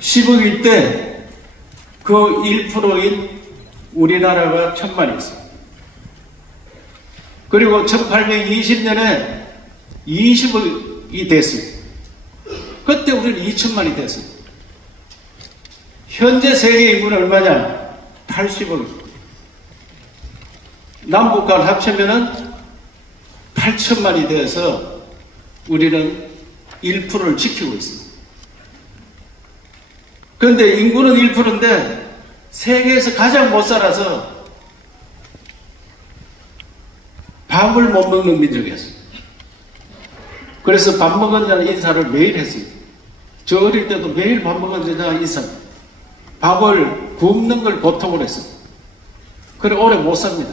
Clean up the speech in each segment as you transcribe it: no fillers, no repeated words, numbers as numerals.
10억일 때 그 1%인 우리나라가 1000만이 있어요. 그리고 1820년에 20억이 됐어요. 그때 우리는 2000만이 됐어요. 현재 세계 인구는 얼마냐? 80억. 남북 간 합치면은 8천만이 되어서 우리는 1%를 지키고 있습니다. 그런데 인구는 1%인데 세계에서 가장 못 살아서 밥을 못 먹는 민족이었어요. 그래서 밥 먹었냐는 인사를 매일 했어요. 저 어릴 때도 매일 밥 먹었냐는 인사. 밥을 굶는 걸 보통으로 했어요. 그래 오래 못 삽니다.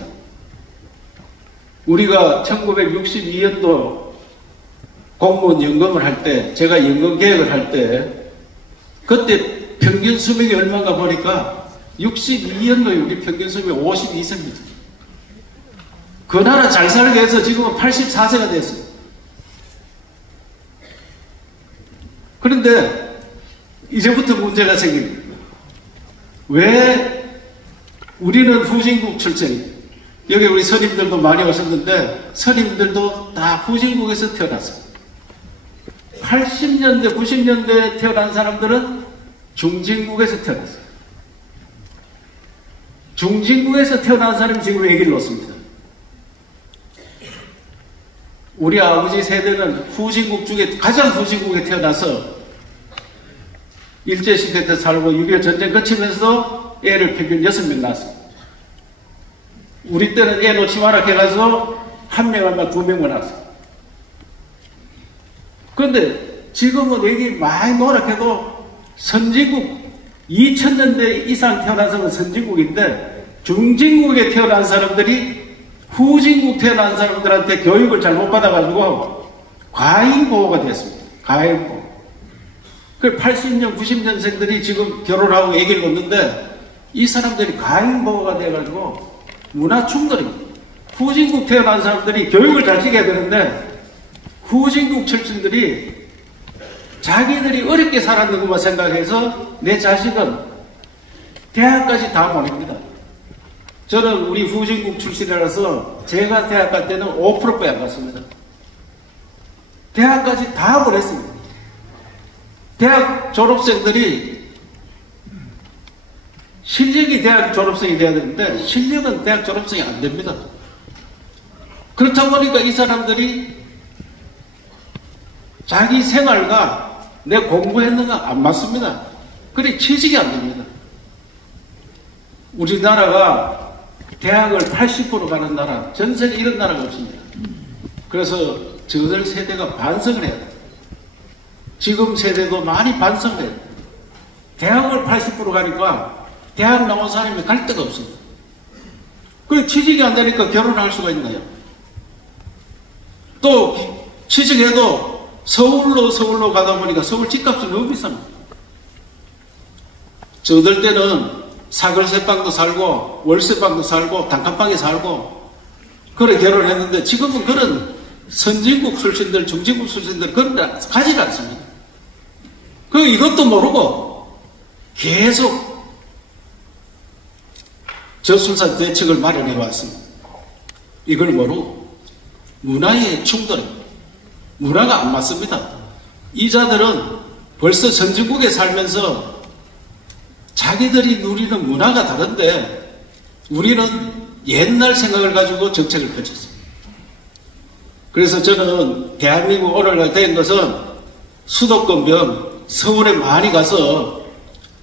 우리가 1962년도 공무원 연금을 할 때, 제가 연금 계획을 할 때, 그때 평균 수명이 얼마인가 보니까 62년도에 우리 평균 수명이 52세입니다. 그 나라 잘 살게 해서 지금은 84세가 됐어요. 그런데 이제부터 문제가 생깁니다. 왜 우리는 후진국 출생, 여기 우리 선임들도 많이 오셨는데 선임들도 다 후진국에서 태어났어요. 80년대, 90년대에 태어난 사람들은 중진국에서 태어났어요. 중진국에서 태어난 사람이 지금 얘기를 놓습니다. 우리 아버지 세대는 후진국 중에 가장 후진국에 태어나서 일제시대 때 살고 6.25 전쟁 거치면서 애를 평균 6명 낳았어요. 우리 때는 애 놓지 마라 해가지고 한 명 하면 2명만 낳았어요. 그런데 지금은 여기 많이 노력해도 선진국 2000년대 이상 태어난 사람은 선진국인데 중진국에 태어난 사람들이 후진국 태어난 사람들한테 교육을 잘못 받아가지고 과잉보호가 됐습니다. 과잉보호. 그 80년, 90년생들이 지금 결혼하고 애기를 놓는데 이 사람들이 과잉보호가 돼가지고 문화 충돌입니다. 후진국 태어난 사람들이 교육을 잘 시켜야 되는데 후진국 출신들이 자기들이 어렵게 살았는 것만 생각해서 내 자식은 대학까지 다 보냅니다. 저는 우리 후진국 출신이라서 제가 대학 갈 때는 5%밖에 안 갔습니다. 대학까지 다 보냈습니다. 대학 졸업생들이 실력이 대학 졸업생이 돼야 되는데 실력은 대학 졸업생이 안 됩니다. 그렇다 보니까 이 사람들이 자기 생활과 내 공부했는가 안 맞습니다. 그래 취직이 안 됩니다. 우리나라가 대학을 80% 가는 나라, 전 세계 이런 나라가 없습니다. 그래서 저들 세대가 반성을 해야 돼요. 지금 세대도 많이 반성을 해야 돼요. 대학을 80% 가니까 대학 나온 사람이 갈 데가 없습니다. 그래 취직이 안 되니까 결혼할 수가 있나요? 또 취직해도 서울로 가다 보니까 서울 집값이 너무 비쌉니다. 저들 때는 사글세방도 살고 월세방도 살고 단칸방에 살고 그래 결혼했는데 지금은 그런 선진국 출신들 중진국 출신들 그런 데 가지 않습니다. 그 이것도 모르고 계속 저출산 대책을 마련해 왔습니다. 이걸 모르고 문화의 충돌입니다. 문화가 안 맞습니다. 이 자들은 벌써 선진국에 살면서 자기들이 누리는 문화가 다른데 우리는 옛날 생각을 가지고 정책을 펼쳤습니다. 그래서 저는 대한민국 오늘날 된 것은 수도권 병 서울에 많이 가서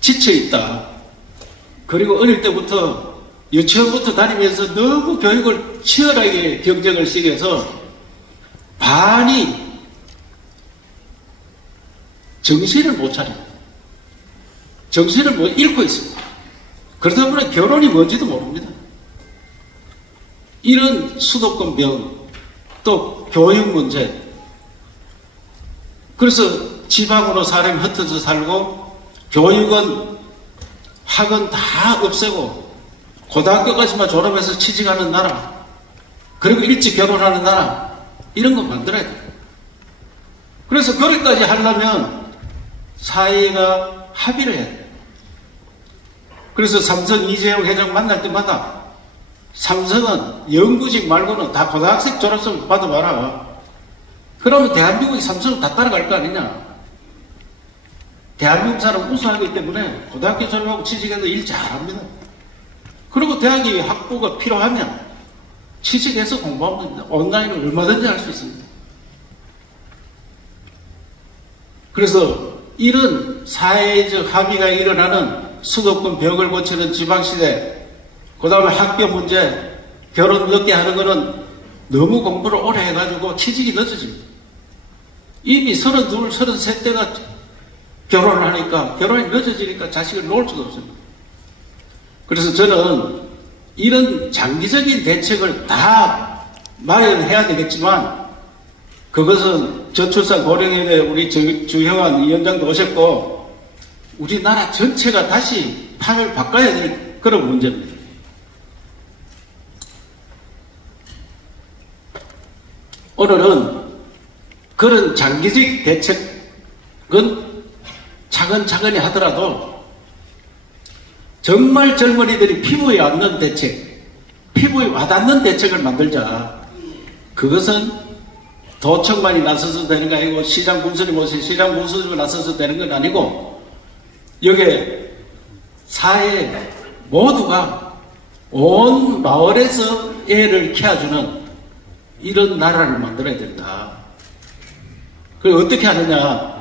지쳐있다. 그리고 어릴 때부터 유치원부터 다니면서 너무 교육을 치열하게 경쟁을 시켜서 반이 정신을 못 차립니다. 정신을 뭐 잃고 있습니다. 그러다 보니 결혼이 뭔지도 모릅니다. 이런 수도권 병, 또 교육 문제. 그래서 지방으로 사람이 흩어져 살고 교육은 학원 다 없애고 고등학교까지만 졸업해서 취직하는 나라, 그리고 일찍 결혼하는 나라, 이런 거 만들어야 돼요. 그래서 그렇게까지 하려면 사회가 합의를 해야 돼요. 그래서 삼성 이재용 회장 만날 때마다 삼성은 연구직 말고는 다 고등학생 졸업증 받아봐라. 그러면 대한민국이 삼성을 다 따라갈 거 아니냐. 대한민국 사람 우수하기 때문에 고등학교 졸업하고 취직해서 일 잘합니다. 그리고 대학이 학부가 필요하면 취직해서 공부하면 됩니다. 온라인으로 얼마든지 할 수 있습니다. 그래서 이런 사회적 합의가 일어나는 수도권 벽을 고치는 지방시대, 그 다음에 학교 문제, 결혼 늦게 하는 거는 너무 공부를 오래 해가지고 취직이 늦어집니다. 이미 32, 33대가 결혼을 하니까, 결혼이 늦어지니까 자식을 놓을 수가 없습니다. 그래서 저는 이런 장기적인 대책을 다 마련해야 되겠지만, 그것은 저출산 고령연대 우리 주형환 위원장도 오셨고, 우리나라 전체가 다시 판을 바꿔야 될 그런 문제입니다. 오늘은 그런 장기적 대책은 차근차근히 하더라도 정말 젊은이들이 피부에 와닿는 대책, 피부에 와닿는 대책을 만들자. 그것은 도청만이 나서서 되는 거 아니고, 시장 군수님 오신 시장 군수님이 나서서 되는 건 아니고, 여기에 사회 모두가 온 마을에서 애를 키워주는 이런 나라를 만들어야 된다. 그걸 어떻게 하느냐.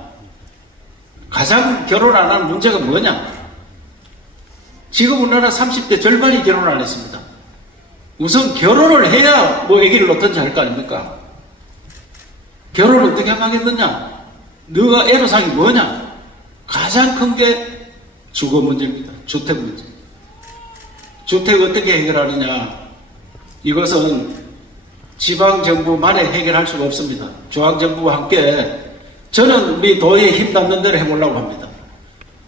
가장 결혼 안 하는 문제가 뭐냐. 지금 우리나라 30대 절반이 결혼 안 했습니다. 우선 결혼을 해야 뭐 아기를 놓든지 할 거 아닙니까? 결혼을 어떻게 하겠느냐? 너가 애로사항이 뭐냐? 가장 큰 게 주거 문제입니다. 주택 문제. 주택 어떻게 해결하느냐? 이것은 지방정부만에 해결할 수가 없습니다. 중앙정부와 함께 저는 우리 도에 힘 닿는 대로 해보려고 합니다.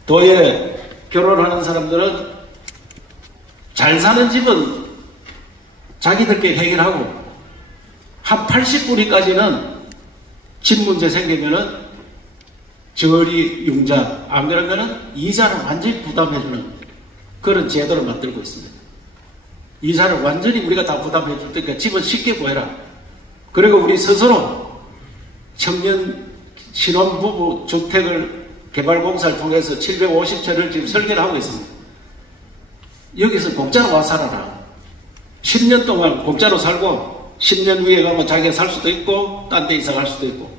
도에 결혼하는 사람들은 잘 사는 집은 자기들끼리 해결하고, 한 80분위까지는 집 문제 생기면은 저리 융자, 안 그러면은 이자를 완전히 부담해주는 그런 제도를 만들고 있습니다. 이자를 완전히 우리가 다 부담해줄 테니까 집은 쉽게 구해라. 그리고 우리 스스로 청년 신혼부부 주택을 개발공사를 통해서 750채를 지금 설계를 하고 있습니다. 여기서 공짜로 와 살아라. 10년 동안 공짜로 살고 10년 후에 가면 자기가 살 수도 있고 딴 데 이사 갈 수도 있고,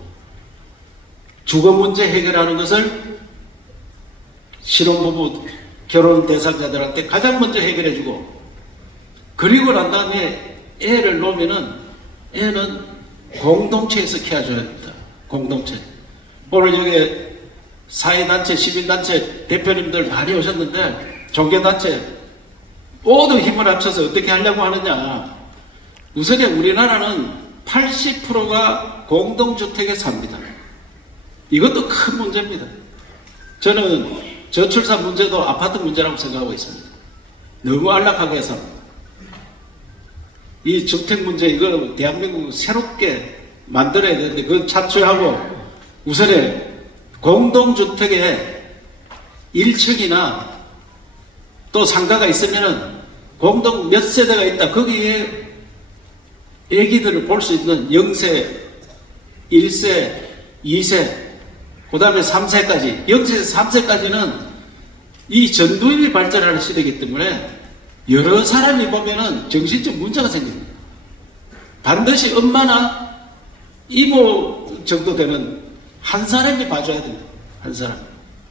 주거 문제 해결하는 것을 신혼부부 결혼 대상자들한테 가장 먼저 해결해주고, 그리고 난 다음에 애를 놓으면은 애는 공동체에서 키워줘야 됩니다. 공동체. 오늘 여기 사회단체, 시민단체 대표님들 많이 오셨는데, 종교단체 모두 힘을 합쳐서 어떻게 하려고 하느냐. 우선에 우리나라는 80%가 공동주택에 삽니다. 이것도 큰 문제입니다. 저는 저출산 문제도 아파트 문제라고 생각하고 있습니다. 너무 안락하게 삽니다. 이 주택 문제, 이거 대한민국 새롭게 만들어야 되는데, 그건 차출하고 우선에 공동주택에 1층이나 또 상가가 있으면은 공동 몇 세대가 있다. 거기에 애기들을 볼 수 있는 0세, 1세, 2세, 그 다음에 3세까지, 0세에서 3세까지는 이 전두엽이 발전하는 시대이기 때문에 여러 사람이 보면은 정신적 문제가 생깁니다. 반드시 엄마나 이모 정도 되는 한 사람이 봐줘야 됩니다. 한 사람.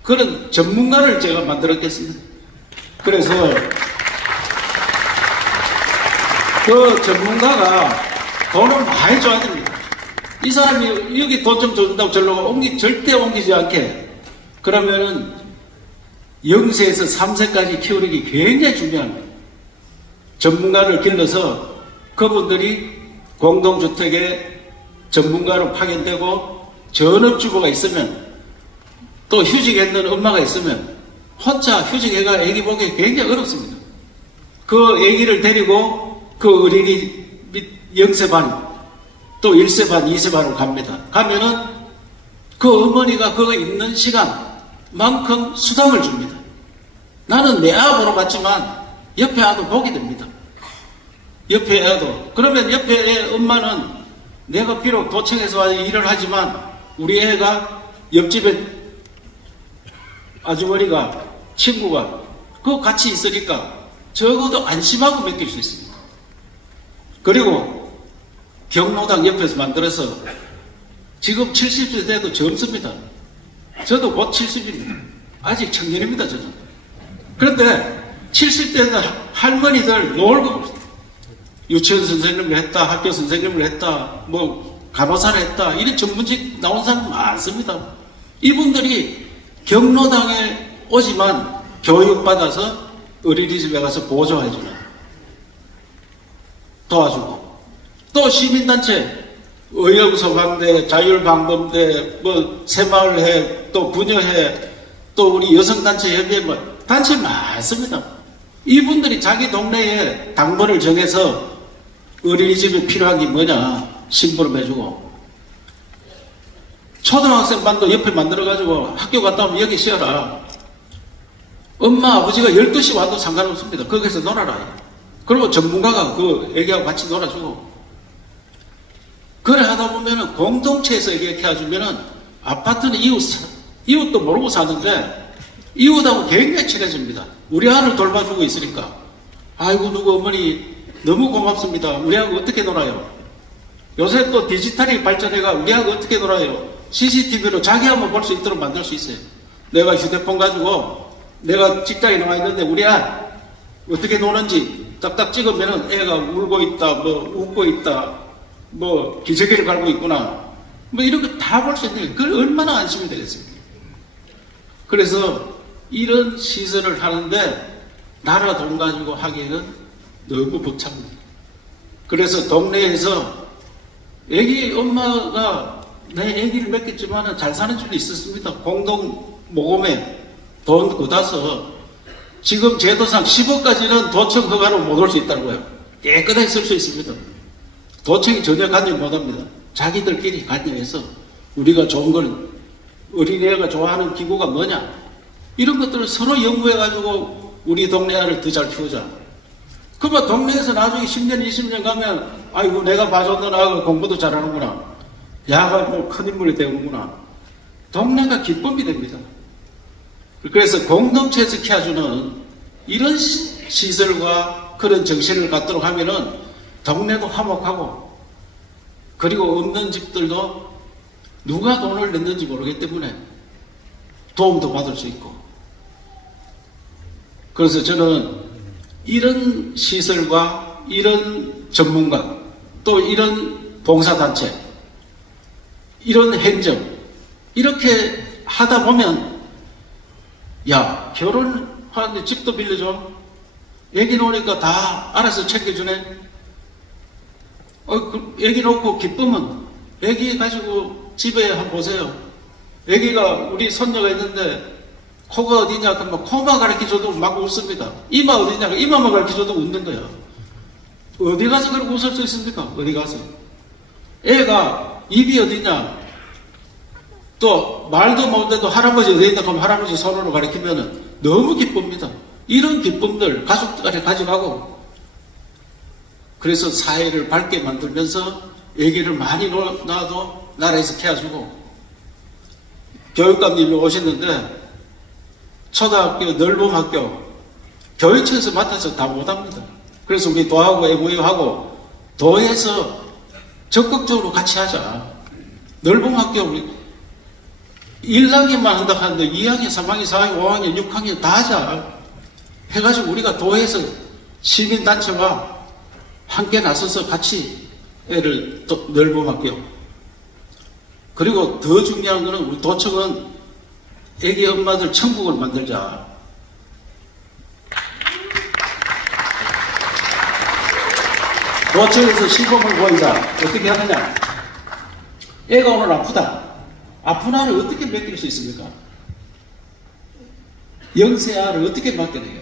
그런 전문가를 제가 만들었겠습니다. 그래서 그 전문가가 돈을 많이 줘야 됩니다. 이 사람이 여기 돈 좀 준다고 절로 절대 옮기지 않게. 그러면은 0세에서 3세까지 키우는 게 굉장히 중요합니다. 전문가를 길러서 그분들이 공동주택에 전문가로 파견되고, 전업주부가 있으면, 또 휴직했는 엄마가 있으면 혼자 휴직해가 애기 보기 굉장히 어렵습니다. 그 애기를 데리고 그 어린이 0세 반, 또 1세 반, 2세 반으로 갑니다. 가면은 그 어머니가 그거 있는 시간, 만큼 수당을 줍니다. 나는 내 아 보러 갔지만 옆에 아도 보게 됩니다. 옆에 애도. 그러면 옆에 애 엄마는 내가 비록 도청에서 와서 일을 하지만 우리 애가 옆집에 아주머니가 친구가 그거 같이 있으니까 적어도 안심하고 맡길 수 있습니다. 그리고 경로당 옆에서 만들어서 지금 70세 돼도 젊습니다. 저도 곧 70입니다. 아직 청년입니다, 저는. 그런데 70대는 할머니들 놀고 유치원 선생님을 했다, 학교 선생님을 했다, 뭐 간호사를 했다, 이런 전문직 나온 사람 많습니다. 이분들이 경로당에 오지만 교육받아서 어린이집에 가서 보조해주는, 도와주고, 또 시민단체 의용소방대, 자율방범대, 뭐 새마을회, 또 부녀회, 또 우리 여성단체 협의회, 뭐 단체 많습니다. 이분들이 자기 동네에 당번을 정해서 어린이집에 필요한 게 뭐냐 심부름해주고, 초등학생 반도 옆에 만들어가지고 학교 갔다 오면 여기 쉬어라. 엄마 아버지가 12시 와도 상관없습니다. 거기서 놀아라. 그리고 전문가가 그 애기하고 같이 놀아주고, 그래 하다 보면은 공동체에서 이렇게 해주면은 아파트는 이웃도 모르고 사는데 이웃하고 굉장히 친해집니다. 우리 아를 돌봐주고 있으니까. 아이고 누구 어머니 너무 고맙습니다. 우리하고 어떻게 놀아요? 요새 또 디지털이 발전해가 우리하고 어떻게 놀아요? CCTV로 자기 한번 볼 수 있도록 만들 수 있어요. 내가 휴대폰 가지고 내가 직장에 나와 있는데 우리 아 어떻게 노는지 딱딱 찍으면은 애가 울고 있다, 뭐 웃고 있다, 뭐 기저귀를 갈고 있구나, 뭐 이런 거 다 볼 수 있는, 그걸 얼마나 안심이 되겠습니까? 그래서 이런 시설을 하는데 나라 돈 가지고 하기에는 너무 벅찹니다. 그래서 동네에서 애기 엄마가 내 애기를 맡겼지만 잘 사는 집도 있었습니다. 공동 모금에 돈 굳어서 지금 제도상 10억까지는 도청 허가로 못 올 수 있다고요. 깨끗하게 쓸 수 있습니다. 도청이 전혀 관여 못합니다. 자기들끼리 관여해서 우리가 좋은 걸, 어린애가 좋아하는 기구가 뭐냐, 이런 것들을 서로 연구해가지고 우리 동네 아이를 더 잘 키우자. 그러면 동네에서 나중에 10년 20년 가면 아이고 내가 봐줬던 아가 공부도 잘하는구나, 야가 뭐 큰 인물이 되는구나, 동네가 기쁨이 됩니다. 그래서 공동체에서 키워주는 이런 시설과 그런 정신을 갖도록 하면은 동네도 화목하고, 그리고 없는 집들도 누가 돈을 냈는지 모르기 때문에 도움도 받을 수 있고. 그래서 저는 이런 시설과 이런 전문가, 또 이런 봉사단체, 이런 행정, 이렇게 하다 보면 야, 결혼하는데 집도 빌려줘, 애기 놓으니까 다 알아서 챙겨주네. 애기 놓고 기쁨은, 애기 가지고 집에 한번 보세요. 애기가, 우리 손녀가 있는데 코가 어디냐 그러면 코만 가르쳐줘도 막 웃습니다. 이마 어디냐, 이마만 가르쳐줘도 웃는 거야. 어디 가서 그렇게 웃을 수 있습니까? 어디 가서. 애가 입이 어디냐, 또 말도 못해도 할아버지 어디 있나 그러면 할아버지 손으로 가르치면 너무 기쁩니다. 이런 기쁨들 가족들이 가져가고, 그래서 사회를 밝게 만들면서 애기를 많이 낳아도 나라에서 키워주고. 교육감님이 오셨는데 초등학교, 넓음학교 교육청에서 맡아서 다 못합니다. 그래서 우리 도하고 MOU하고 도에서 적극적으로 같이 하자. 넓음학교 우리 1학년만 한다고 하는데 2학년, 3학년, 4학년, 5학년, 6학년 다 하자 해가지고 우리가 도에서 시민단체와 함께 나서서 같이 애를 또 넓음학교. 그리고 더 중요한 거는 우리 도청은 애기 엄마들 천국을 만들자. 도청에서 시범을 보이자. 어떻게 하느냐. 애가 오늘 아프다. 아픈 아를 어떻게 맡길 수 있습니까? 영세 아를 어떻게 맡겨내요?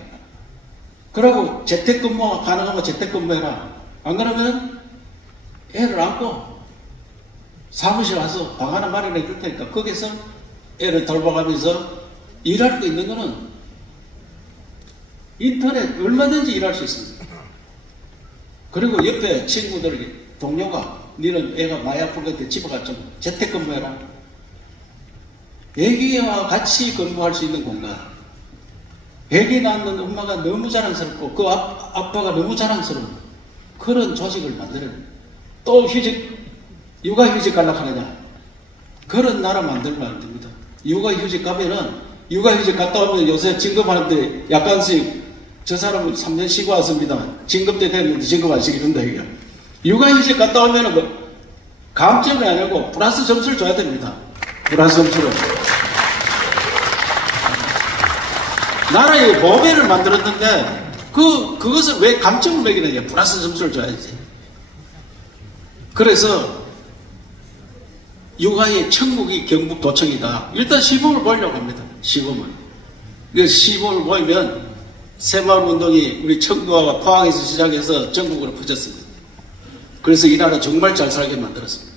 그러고 재택근무 가능하면 재택근무해라. 안 그러면 애를 안고 사무실 와서 방 하나 마련해 줄 테니까 거기서 애를 돌봐가면서 일할 수 있는 거는 인터넷 얼마든지 일할 수 있습니다. 그리고 옆에 친구들, 동료가 니는 애가 많이 아플 건데 집에 가좀 재택근무해라. 애기와 같이 근무할 수 있는 공간. 애기 낳는 엄마가 너무 자랑스럽고 그 아빠가 너무 자랑스러운 그런 조직을 만들어요. 또 육아휴직 가려고 하느냐. 그런 나라 만들면 안 됩니다. 육아휴직 가면은, 육아휴직 갔다 오면 요새 진급하는데 약간씩 저 사람은 3년 쉬고 왔습니다. 진급대 됐는데 진급 안 시키는다, 이게. 육아휴직 갔다 오면은 뭐, 감점이 아니고 플러스 점수를 줘야 됩니다. 플러스 점수를. 나라의 법에를 만들었는데, 그것을 왜 감점을 매기느냐. 플러스 점수를 줘야지. 그래서, 육아의 천국이 경북도청이다. 일단 시범을 보려고 합니다. 시범을. 그 시범을 보이면 새마을 운동이 우리 청도와 포항에서 시작해서 전국으로 퍼졌습니다. 그래서 이 나라 정말 잘 살게 만들었습니다.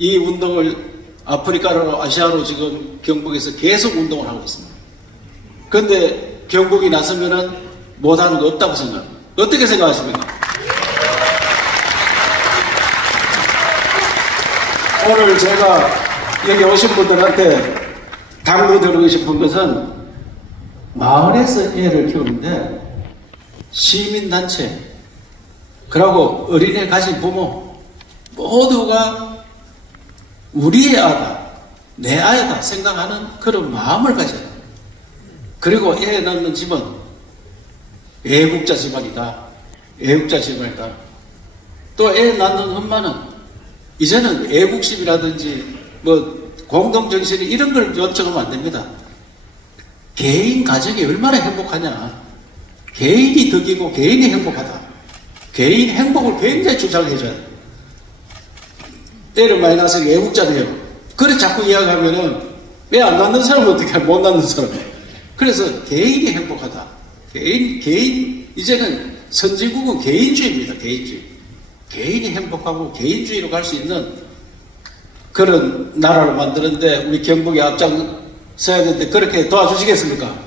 이 운동을 아프리카로 아시아로 지금 경북에서 계속 운동을 하고 있습니다. 그런데 경북이 나서면은 못하는 거 없다고 생각합니다. 어떻게 생각하십니까? 오늘 제가 여기 오신 분들한테 당부드리고 싶은 것은 마을에서 애를 키우는데 시민단체 그리고 어린애 가진 부모 모두가 우리의 아다, 내 아이다 생각하는 그런 마음을 가져야 돼요. 그리고 애 낳는 집은 애국자 집안이다. 애국자 집안이다. 또 애 낳는 엄마는 이제는 애국심이라든지 뭐 공동정신이 이런 걸 요청하면 안 됩니다. 개인 가정이 얼마나 행복하냐. 개인이 덕이고 개인이 행복하다. 개인 행복을 굉장히 주장해줘야 돼요. 애를 많이 낳아서 애국자 돼요. 그래 자꾸 이야기하면은 애 안 낳는 사람은 어떻게 해? 못 낳는 사람. 그래서 개인이 행복하다. 개인 이제는 선진국은 개인주의입니다. 개인주의. 개인이 행복하고 개인주의로 갈 수 있는 그런 나라를 만드는데 우리 경북에 앞장서야 되는데 그렇게 도와주시겠습니까?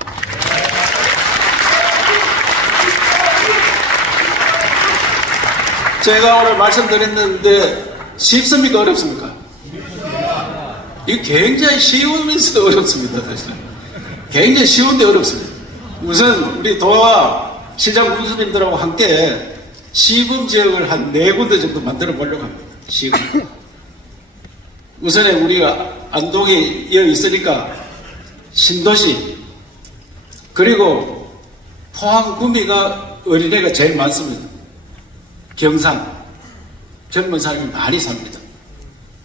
제가 오늘 말씀드렸는데 쉽습니까? 어렵습니까? 이게 굉장히 쉬우면서도 어렵습니다. 사실. 굉장히 쉬운데 어렵습니다. 우선 우리 도와 시장 군수님들하고 함께 시범 지역을 한 4군데 정도 만들어 보려고 합니다. 시범. 우선에 우리가 안동에 이어 있으니까 신도시 그리고 포항 구미가 어린애가 제일 많습니다. 경산 젊은 사람이 많이 삽니다.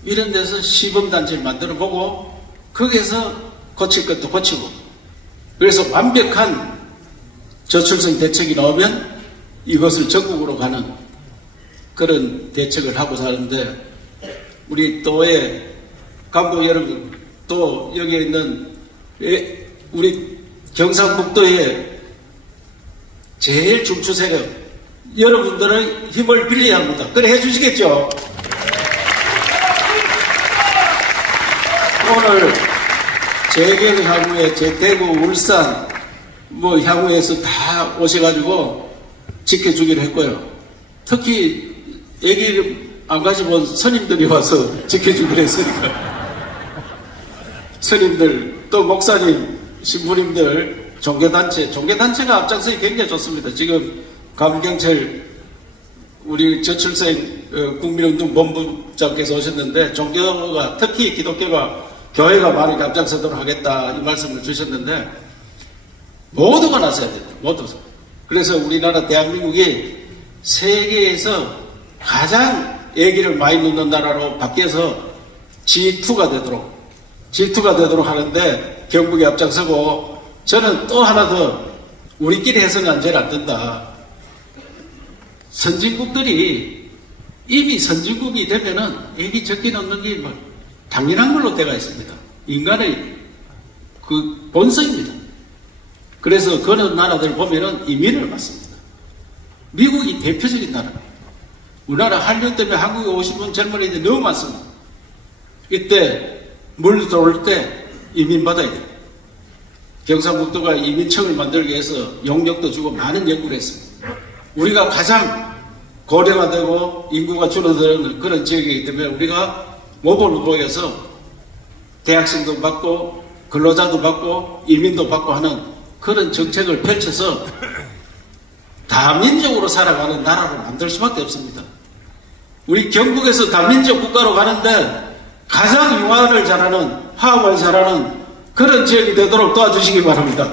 이런 데서 시범단지를 만들어 보고 거기에서 고칠 것도 고치고 그래서 완벽한 저출생 대책이 나오면 이것을 전국으로 가는 그런 대책을 하고 사는데 우리 또의 간부 여러분 또 여기에 있는 우리 경상북도의 제일 중추 세력 여러분들의 힘을 빌려야 합니다. 그래 해주시겠죠? 오늘 재경 향후에 제 대구 울산 뭐 향후에서 다 오셔가지고 지켜주기로 했고요. 특히 애기 안 가지고 온 스님들이 와서 지켜주기로 했으니까 스님들 또 목사님 신부님들 종교단체가 앞장서기 굉장히 좋습니다. 지금 감경철 우리 저출생 국민운동 본부장께서 오셨는데 종교가 특히 기독교가 교회가 많이 앞장서도록 하겠다 이 말씀을 주셨는데 모두가 나서야 됩니다. 모두. 그래서 우리나라 대한민국이 세계에서 가장 아기를 많이 낳는 나라로 바뀌어서 G2가 되도록 하는데 경북이 앞장서고 저는 또 하나 더 우리끼리 해서는 안 된다. 선진국들이 이미 선진국이 되면은 아기 적게 낳는 게 뭐 당연한 걸로 되어 있습니다. 인간의 그 본성입니다. 그래서 그런 나라들 보면은 이민을 받습니다. 미국이 대표적인 나라입니다. 우리나라 한류 때문에 한국에 오신 분 젊은이들이 너무 많습니다. 이때 물 들어올 때 이민 받아야 돼요. 경상북도가 이민청을 만들기 위해서 용역도 주고 많은 연구를 했습니다. 우리가 가장 고령화되고 인구가 줄어드는 그런 지역이기 때문에 우리가 모범을 보여서 대학생도 받고 근로자도 받고 이민도 받고 하는 그런 정책을 펼쳐서 다민족으로 살아가는 나라로 만들 수밖에 없습니다. 우리 경북에서 다민족 국가로 가는데 가장 융화를 잘하는 화합을 잘하는 그런 지역이 되도록 도와주시기 바랍니다.